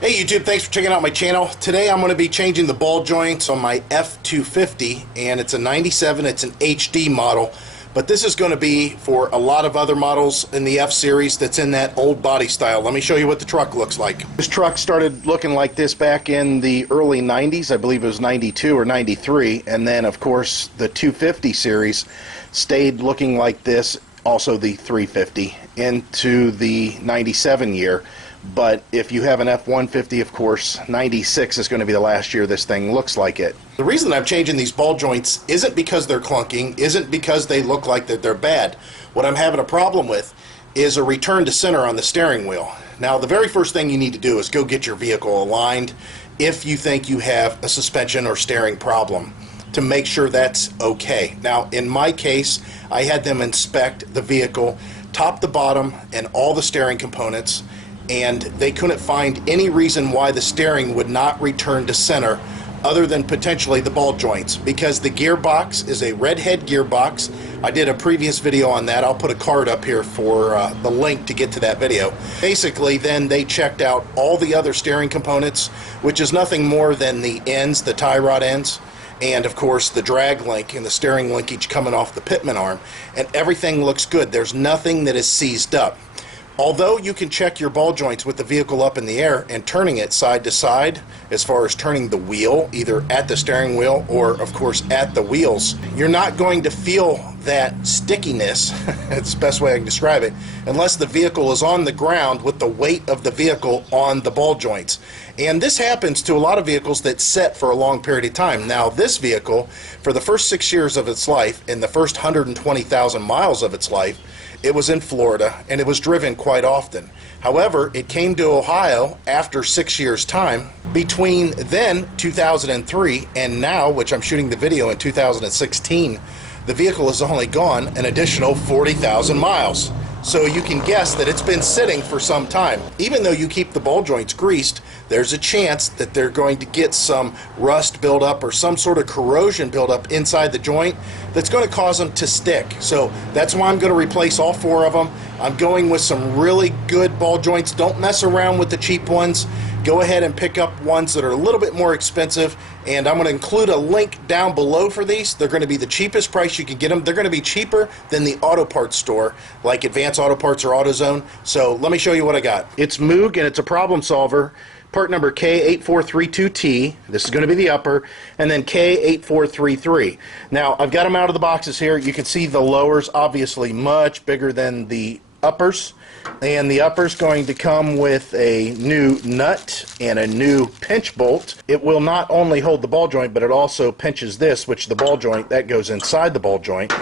Hey YouTube, thanks for checking out my channel. Today I'm going to be changing the ball joints on my F250, and it's a 97, it's an HD model, but this is going to be for a lot of other models in the F series that's in that old body style. Let me show you what the truck looks like. This truck started looking like this back in the early 90s, I believe it was 92 or 93, and then of course the 250 series stayed looking like this, also the 350, into the 97 year. But if you have an F150, of course, 96 is going to be the last year this thing looks like it. The reason I'm changing these ball joints isn't because they're clunking, isn't because they look like that they're bad. What I'm having a problem with is a return to center on the steering wheel. Now, the very first thing you need to do is go get your vehicle aligned if you think you have a suspension or steering problem, to make sure that's okay. Now, in my case, I had them inspect the vehicle, top to bottom, and all the steering components, and they couldn't find any reason why the steering would not return to center other than potentially the ball joints, because the gearbox is a redhead gearbox. I did a previous video on that. I'll put a card up here for the link to get to that video. Basically, then they checked out all the other steering components, which is nothing more than the ends, the tie rod ends, and of course the drag link and the steering linkage coming off the pitman arm, and everything looks good. There's nothing that is seized up. Although you can check your ball joints with the vehicle up in the air and turning it side to side, as far as turning the wheel, either at the steering wheel or of course at the wheels, you're not going to feel that stickiness, that's the best way I can describe it, unless the vehicle is on the ground with the weight of the vehicle on the ball joints. And this happens to a lot of vehicles that set for a long period of time. Now, this vehicle, for the first 6 years of its life, in the first 120,000 miles of its life, it was in Florida and it was driven quite often. However, it came to Ohio after 6 years' time. Between then, 2003, and now, which I'm shooting the video in 2016, the vehicle has only gone an additional 40,000 miles. So you can guess that it's been sitting for some time. Even though you keep the ball joints greased, there's a chance that they're going to get some rust buildup or some sort of corrosion buildup inside the joint that's going to cause them to stick. So that's why I'm going to replace all 4 of them. I'm going with some really good ball joints. Don't mess around with the cheap ones. Go ahead and pick up ones that are a little bit more expensive, and I'm going to include a link down below for these. They're going to be the cheapest price you can get them. They're going to be cheaper than the auto parts store, like Advanced Auto Parts or AutoZone. So let me show you what I got. It's Moog, and it's a problem solver. Part number K8432T, this is going to be the upper, and then K8433. Now, I've got them out of the boxes here. You can see the lowers, obviously much bigger than the uppers, and the upper's going to come with a new nut and a new pinch bolt. It will not only hold the ball joint, but it also pinches this, which the ball joint, that goes inside the ball joint.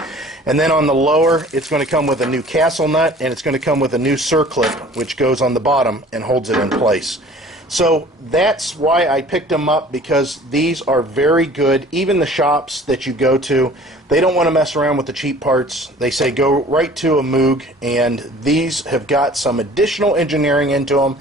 And then on the lower, it's going to come with a new castle nut, and it's going to come with a new circlip, which goes on the bottom and holds it in place. So that's why I picked them up, because these are very good. Even the shops that you go to, they don't want to mess around with the cheap parts. They say go right to a Moog, and these have got some additional engineering into them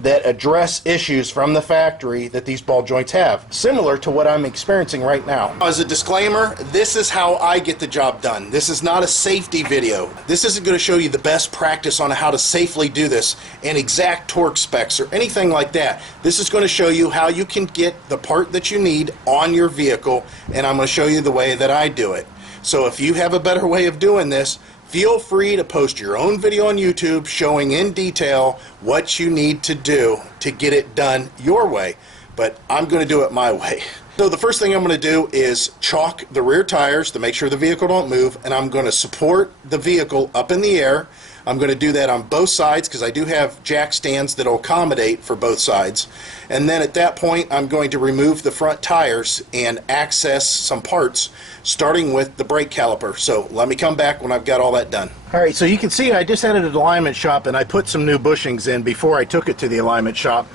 that address issues from the factory that these ball joints have, similar to what I'm experiencing right now. As a disclaimer, this is how I get the job done. This is not a safety video. This isn't going to show you the best practice on how to safely do this and exact torque specs or anything like that. This is going to show you how you can get the part that you need on your vehicle, and I'm going to show you the way that I do it. So if you have a better way of doing this, feel free to post your own video on YouTube showing in detail what you need to do to get it done your way. But I'm going to do it my way. So the first thing I'm going to do is chalk the rear tires to make sure the vehicle don't move, and I'm going to support the vehicle up in the air. I'm going to do that on both sides because I do have jack stands that will accommodate for both sides. And then at that point, I'm going to remove the front tires and access some parts, starting with the brake caliper. So let me come back when I've got all that done. Alright, so you can see I just had it at the alignment shop, and I put some new bushings in before I took it to the alignment shop.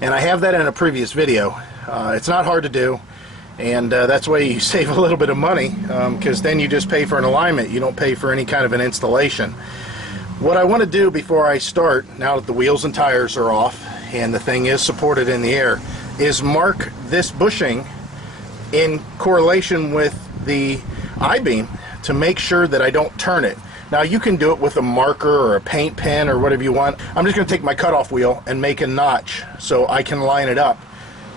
And I have that in a previous video. It's not hard to do, and that's why you save a little bit of money, because then you just pay for an alignment. You don't pay for any kind of an installation. What I want to do before I start, now that the wheels and tires are off and the thing is supported in the air, is mark this bushing in correlation with the I-beam to make sure that I don't turn it. Now you can do it with a marker or a paint pen or whatever you want. I'm just going to take my cutoff wheel and make a notch so I can line it up,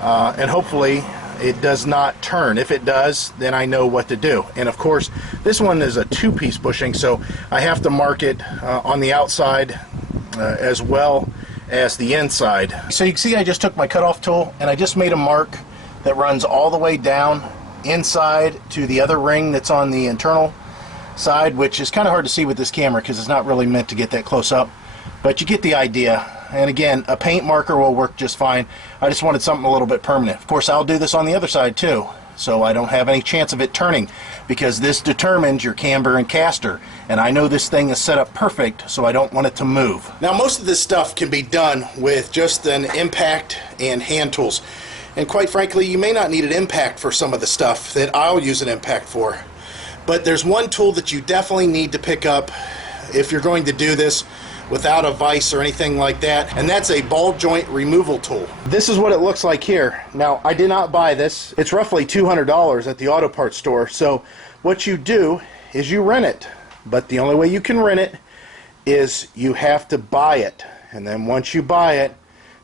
and hopefully it does not turn. If it does, then I know what to do. And of course, this one is a two-piece bushing, so I have to mark it on the outside as well as the inside. So you can see I just took my cutoff tool and I just made a mark that runs all the way down inside to the other ring that's on the internal side, which is kind of hard to see with this camera because it's not really meant to get that close up, but you get the idea. And again, a paint marker will work just fine. I just wanted something a little bit permanent. Of course, I'll do this on the other side too, so I don't have any chance of it turning, because this determines your camber and caster, and I know this thing is set up perfect, so I don't want it to move. Now, most of this stuff can be done with just an impact and hand tools, and quite frankly, you may not need an impact for some of the stuff that I'll use an impact for. But there's one tool that you definitely need to pick up if you're going to do this without a vise or anything like that, and that's a ball joint removal tool. This is what it looks like here. Now, I did not buy this. It's roughly $200 at the auto parts store. So what you do is you rent it, but the only way you can rent it is you have to buy it, and then once you buy it,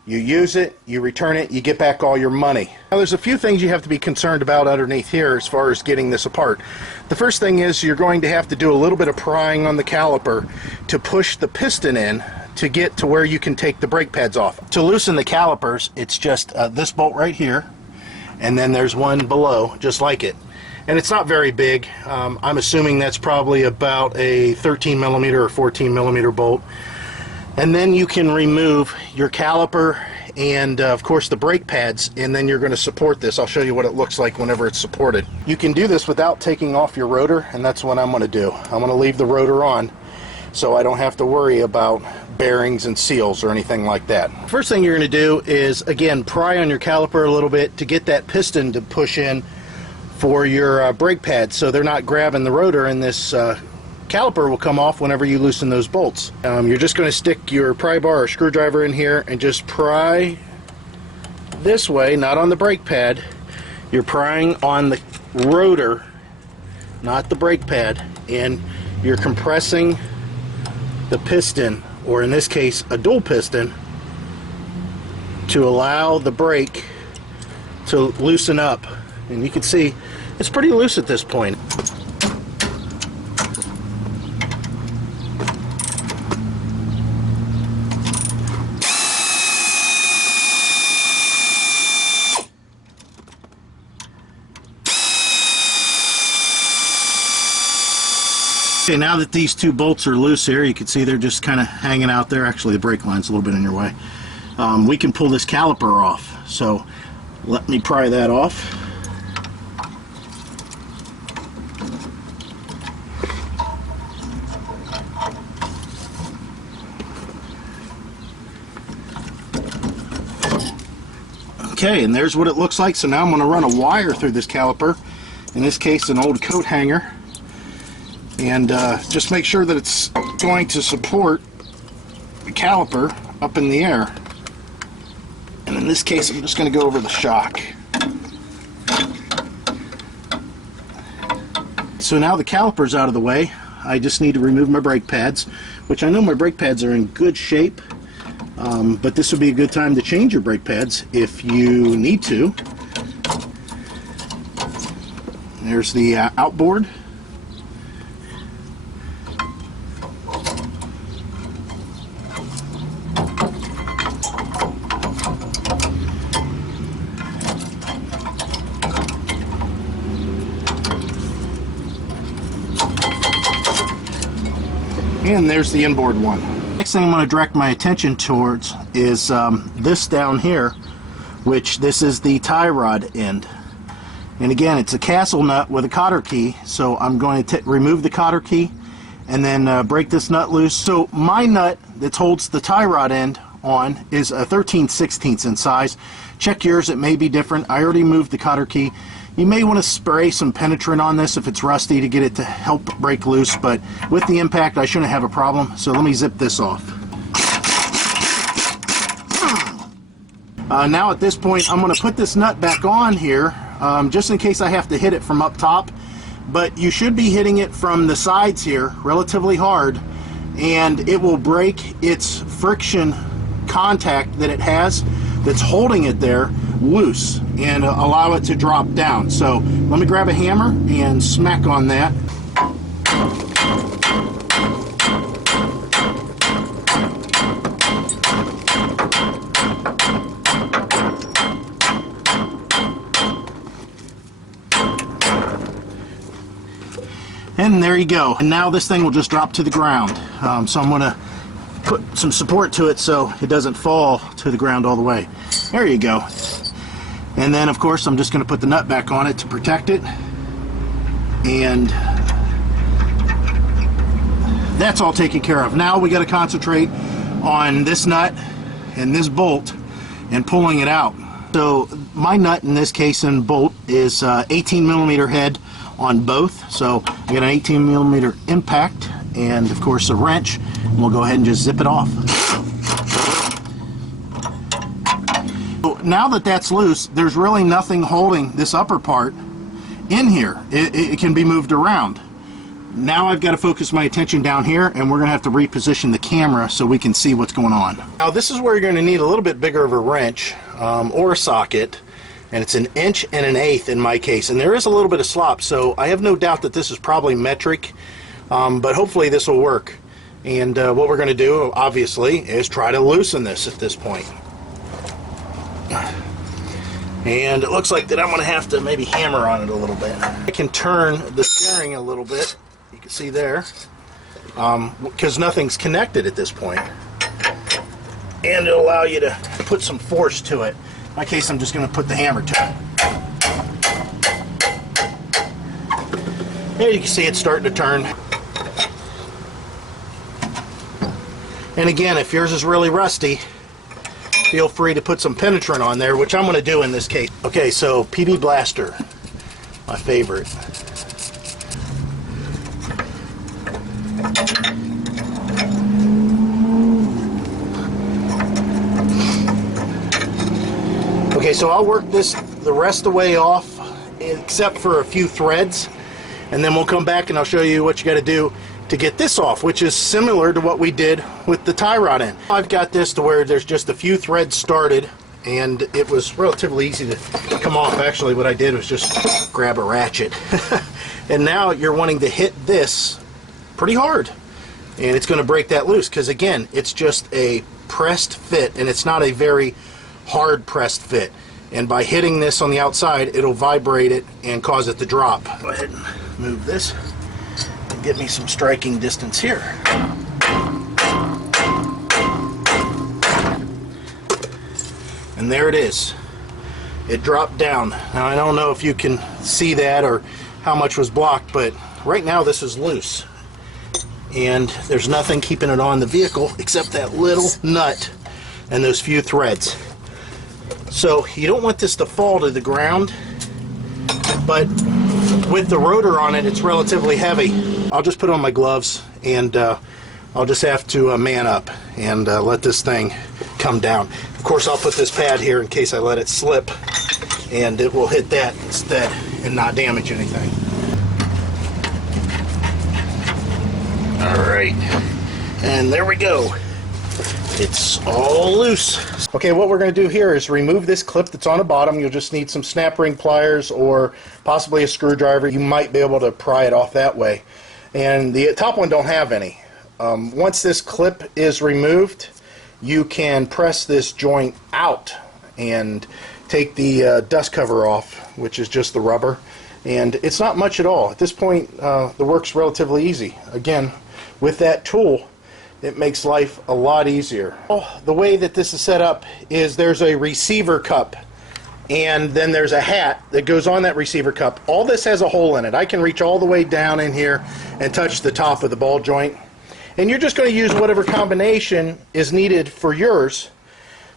you use it, you return it, you get back all your money. Now, there's a few things you have to be concerned about underneath here as far as getting this apart. The first thing is you're going to have to do a little bit of prying on the caliper to push the piston in to get to where you can take the brake pads off. To loosen the calipers, it's just this bolt right here, and then there's one below just like it. And it's not very big. I'm assuming that's probably about a 13 millimeter or 14 millimeter bolt. And then you can remove your caliper and of course the brake pads, and then you're going to support this. I'll show you what it looks like whenever it's supported. You can do this without taking off your rotor, and that's what I'm going to do. I'm going to leave the rotor on so I don't have to worry about bearings and seals or anything like that. First thing you're going to do is, again, pry on your caliper a little bit to get that piston to push in for your brake pads so they're not grabbing the rotor, and this caliper will come off whenever you loosen those bolts. You're just going to stick your pry bar or screwdriver in here and just pry this way, not on the brake pad. You're prying on the rotor, not the brake pad, and you're compressing the piston, or in this case a dual piston, to allow the brake to loosen up. And you can see it's pretty loose at this point. Okay, now that these two bolts are loose here, you can see they're just kind of hanging out there. Actually, the brake line's a little bit in your way. We can pull this caliper off. So let me pry that off. Okay, and there's what it looks like. So now I'm going to run a wire through this caliper, in this case an old coat hanger, and just make sure that it's going to support the caliper up in the air. And in this case, I'm just going to go over the shock. So now the caliper's out of the way, I just need to remove my brake pads, which I know my brake pads are in good shape, but this would be a good time to change your brake pads if you need to. There's the outboard. And there's the inboard one. Next thing I'm going to direct my attention towards is this down here, which this is the tie rod end. And again, it's a castle nut with a cotter key, so I'm going to remove the cotter key and then break this nut loose. So my nut that holds the tie rod end on is a 13/16 in size. Check yours, it may be different. I already moved the cotter key. You may want to spray some penetrant on this if it's rusty to get it to help break loose, but with the impact I shouldn't have a problem. So let me zip this off. Now at this point I'm going to put this nut back on here, just in case I have to hit it from up top. but you should be hitting it from the sides here relatively hard, and it will break its friction contact that it has that's holding it there loose and allow it to drop down. So let me grab a hammer and smack on that. And there you go. And now this thing will just drop to the ground. So I'm going to put some support to it so it doesn't fall to the ground all the way. There you go. And then of course I'm just going to put the nut back on it to protect it. And that's all taken care of. Now we got to concentrate on this nut and this bolt and pulling it out. So my nut in this case and bolt is 18mm head on both. So I got an 18mm impact and of course a wrench, and we'll go ahead and just zip it off. So now that that's loose, there's really nothing holding this upper part in here. It can be moved around. Now I've got to focus my attention down here, and we're going to have to reposition the camera so we can see what's going on. Now this is where you're going to need a little bit bigger of a wrench or a socket, and it's 1 1/8 in my case, and there is a little bit of slop, so I have no doubt that this is probably metric, but hopefully this will work. And what we're going to do obviously is try to loosen this at this point. And it looks like that I'm going to have to maybe hammer on it a little bit. I can turn the steering a little bit, you can see there, because nothing's connected at this point. And it'll allow you to put some force to it. In my case, I'm just going to put the hammer to it. There you can see it's starting to turn. And again, if yours is really rusty, feel free to put some penetrant on there, which I'm going to do in this case. Okay, so PB Blaster, my favorite. Okay, so I'll work this the rest of the way off, except for a few threads, and then we'll come back and I'll show you what you got to do to get this off, which is similar to what we did with the tie rod end. I've got this to where there's just a few threads started, and it was relatively easy to come off. Actually, what I did was just grab a ratchet. And now you're wanting to hit this pretty hard, and it's going to break that loose, because again, it's just a pressed fit, and it's not a very hard pressed fit. And by hitting this on the outside, it'll vibrate it and cause it to drop. Go ahead and move this and get me some striking distance here. And there it is. It dropped down. Now I don't know if you can see that or how much was blocked, but right now this is loose. And there's nothing keeping it on the vehicle except that little nut and those few threads. So you don't want this to fall to the ground, but with the rotor on it, it's relatively heavy. I'll just put on my gloves, and I'll just have to man up and let this thing come down. Of course, I'll put this pad here in case I let it slip, and it will hit that instead and not damage anything. Alright, and there we go. It's all loose. Okay, what we're going to do here is remove this clip that's on the bottom. You'll just need some snap ring pliers or possibly a screwdriver. You might be able to pry it off that way. And the top one don't have any. Once this clip is removed, you can press this joint out and take the dust cover off, which is just the rubber. And it's not much at all. At this point, the work's relatively easy. Again, with that tool, it makes life a lot easier. The way that this is set up is there's a receiver cup, and then there's a hat that goes on that receiver cup. All this has a hole in it. I can reach all the way down in here and touch the top of the ball joint. And you're just going to use whatever combination is needed for yours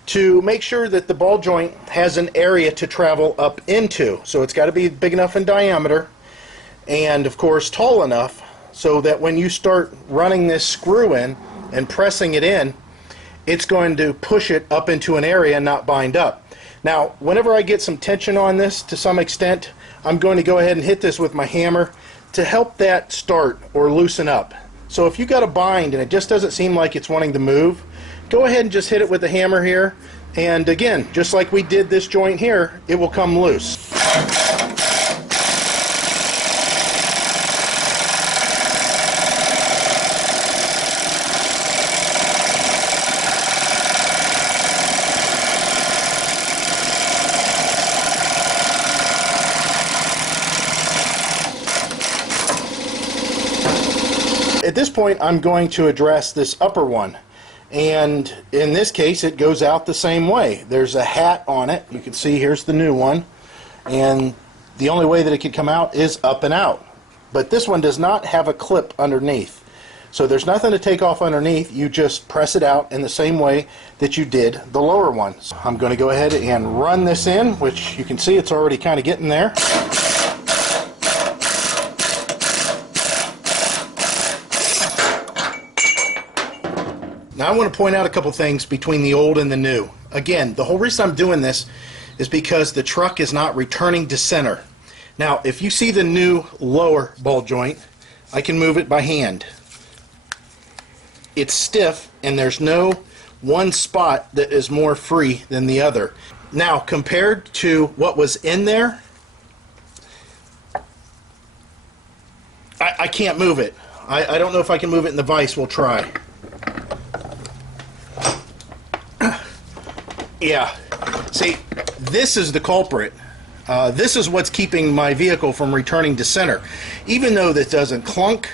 to make sure that the ball joint has an area to travel up into. So it's got to be big enough in diameter and, of course, tall enough so that when you start running this screw in and pressing it in, it's going to push it up into an area and not bind up. Now, whenever I get some tension on this to some extent, I'm going to go ahead and hit this with my hammer to help that start or loosen up. So if you got a bind and it just doesn't seem like it's wanting to move, go ahead and just hit it with the hammer here, and again, just like we did this joint here, it will come loose. At this point, I'm going to address this upper one, and in this case it goes out the same way. There's a hat on it. You can see here's the new one, and the only way that it could come out is up and out. But this one does not have a clip underneath, so there's nothing to take off underneath. You just press it out in the same way that you did the lower ones. I'm going to go ahead and run this in, which you can see it's already kind of getting there. Now I want to point out a couple things between the old and the new. Again, the whole reason I'm doing this is because the truck is not returning to center. Now, if you see the new lower ball joint, I can move it by hand. It's stiff, and there's no one spot that is more free than the other. Now, compared to what was in there, I can't move it. I don't know if I can move it in the vise. We'll try. Yeah, see, this is the culprit. This is what's keeping my vehicle from returning to center. Even though this doesn't clunk,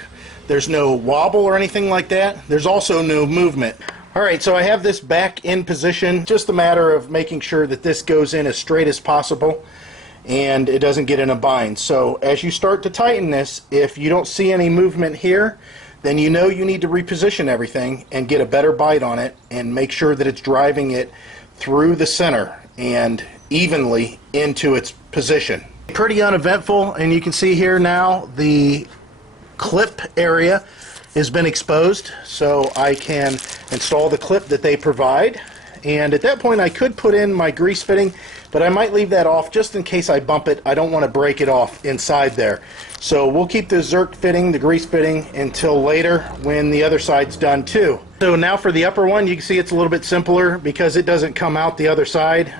there's no wobble or anything like that, there's also no movement. Alright, so I have this back in position. Just a matter of making sure that this goes in as straight as possible and it doesn't get in a bind. So as you start to tighten this, if you don't see any movement here, then you know you need to reposition everything and get a better bite on it and make sure that it's driving it through the center and evenly into its position. Pretty uneventful, and you can see here now the clip area has been exposed, so I can install the clip that they provide. And at that point I could put in my grease fitting, but I might leave that off just in case I bump it. I don't want to break it off inside there. So we'll keep the Zerk fitting, the grease fitting, until later when the other side's done too. So now for the upper one, you can see it's a little bit simpler because it doesn't come out the other side.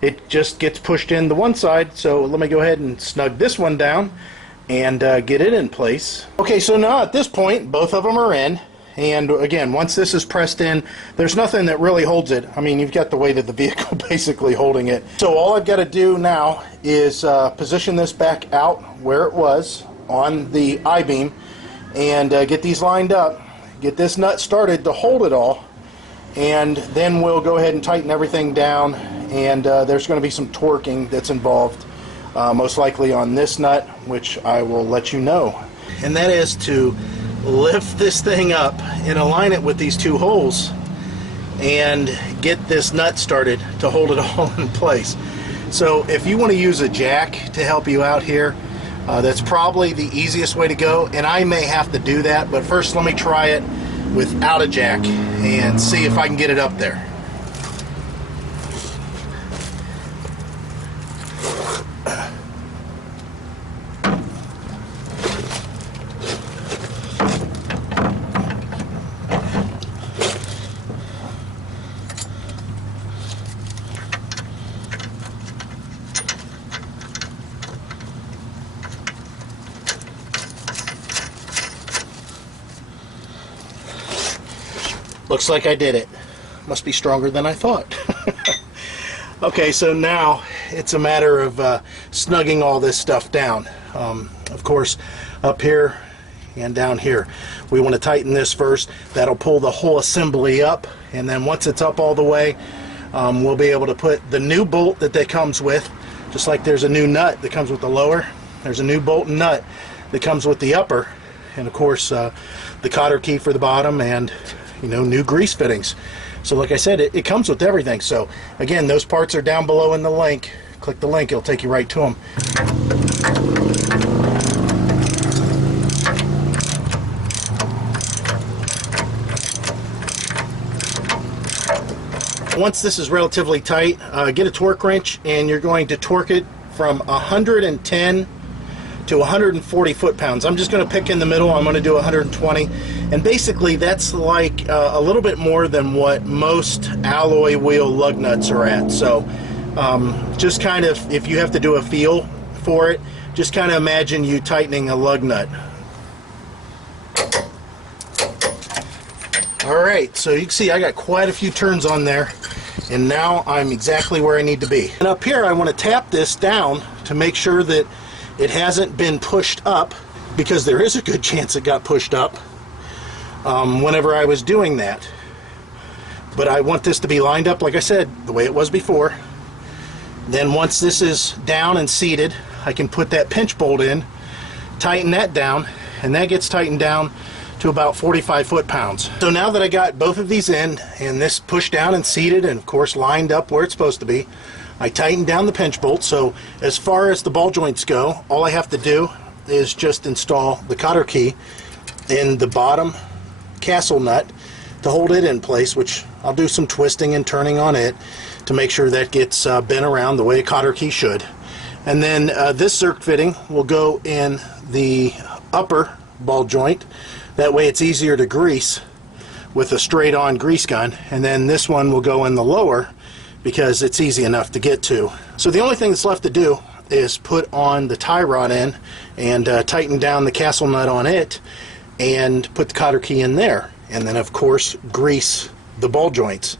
It just gets pushed in the one side. So let me go ahead and snug this one down and get it in place. Okay, so now at this point, both of them are in. And again, once this is pressed in, there's nothing that really holds it. I mean, you've got the weight of the vehicle basically holding it. So all I've got to do now is position this back out where it was on the I-beam and get these lined up, get this nut started to hold it all, and then we'll go ahead and tighten everything down. And there's going to be some torquing that's involved, most likely on this nut, which I will let you know. And that is to lift this thing up and align it with these two holes and get this nut started to hold it all in place. So if you want to use a jack to help you out here, that's probably the easiest way to go, and I may have to do that, but first let me try it without a jack and see if I can get it up there. Looks like I did it. Must be stronger than I thought. Okay, so now it's a matter of snugging all this stuff down. Of course, up here and down here. We want to tighten this first. That'll pull the whole assembly up, and then once it's up all the way, we'll be able to put the new bolt that comes with, just like there's a new nut that comes with the lower, there's a new bolt and nut that comes with the upper, and of course the cotter key for the bottom, and new grease fittings. So like I said, it comes with everything. So again, those parts are down below in the link. Click the link, it'll take you right to them. Once this is relatively tight, get a torque wrench, and you're going to torque it from 110 to 140 foot-pounds. I'm just going to pick in the middle. I'm going to do 120, and basically that's like a little bit more than what most alloy wheel lug nuts are at. So just kind of, if you have to do a feel for it, just kind of imagine you tightening a lug nut. Alright, so you can see I got quite a few turns on there, and now I'm exactly where I need to be. And up here I want to tap this down to make sure that it hasn't been pushed up, because there is a good chance it got pushed up whenever I was doing that. But I want this to be lined up, like I said, the way it was before. Then once this is down and seated, I can put that pinch bolt in, tighten that down, and that gets tightened down to about 45 foot-pounds. So now that I got both of these in, and this pushed down and seated, and of course lined up where it's supposed to be, I tightened down the pinch bolt. So as far as the ball joints go, all I have to do is just install the cotter key in the bottom castle nut to hold it in place, which I'll do some twisting and turning on it to make sure that gets bent around the way a cotter key should. And then this circ fitting will go in the upper ball joint. That way it's easier to grease with a straight on grease gun, and then this one will go in the lower because it's easy enough to get to. So the only thing that's left to do is put on the tie rod in and tighten down the castle nut on it and put the cotter key in there, and then of course grease the ball joints,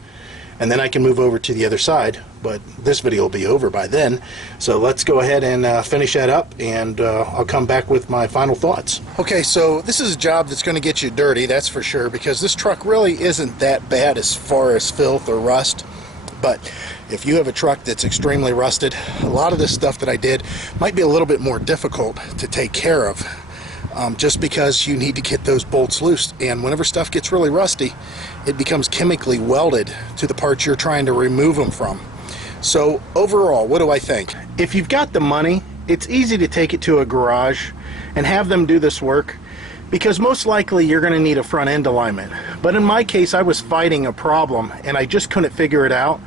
and then I can move over to the other side. But this video will be over by then, so let's go ahead and finish that up, and I'll come back with my final thoughts. Okay, so this is a job that's going to get you dirty, that's for sure, because this truck really isn't that bad as far as filth or rust. But if you have a truck that's extremely rusted, a lot of this stuff that I did might be a little bit more difficult to take care of, just because you need to get those bolts loose, and whenever stuff gets really rusty, it becomes chemically welded to the parts you're trying to remove them from. So overall, what do I think? If you've got the money, it's easy to take it to a garage and have them do this work, because most likely you're going to need a front end alignment. But in my case, I was fighting a problem and I just couldn't figure it out,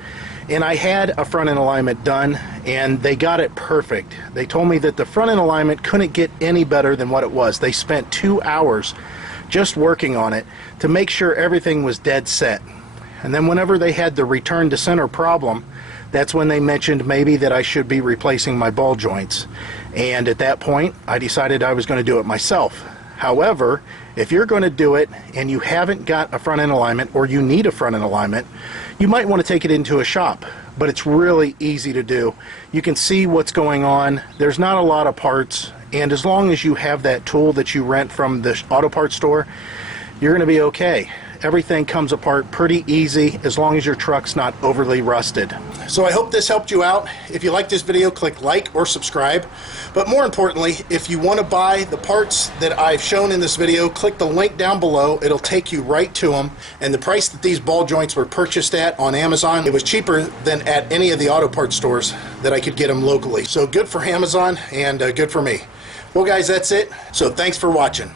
and I had a front end alignment done and they got it perfect. They told me that the front end alignment couldn't get any better than what it was. They spent 2 hours just working on it to make sure everything was dead set. And then whenever they had the return to center problem, that's when they mentioned maybe that I should be replacing my ball joints. And at that point, I decided I was going to do it myself. However, if you're going to do it and you haven't got a front end alignment, or you need a front end alignment, you might want to take it into a shop. But it's really easy to do. You can see what's going on. There's not a lot of parts, and as long as you have that tool that you rent from the auto parts store, you're going to be okay. Everything comes apart pretty easy as long as your truck's not overly rusted. So I hope this helped you out. If you like this video, click like or subscribe. But more importantly, if you want to buy the parts that I've shown in this video, click the link down below. It'll take you right to them. And the price that these ball joints were purchased at on Amazon, it was cheaper than at any of the auto parts stores that I could get them locally. So good for Amazon, and good for me. Well guys, that's it. So thanks for watching.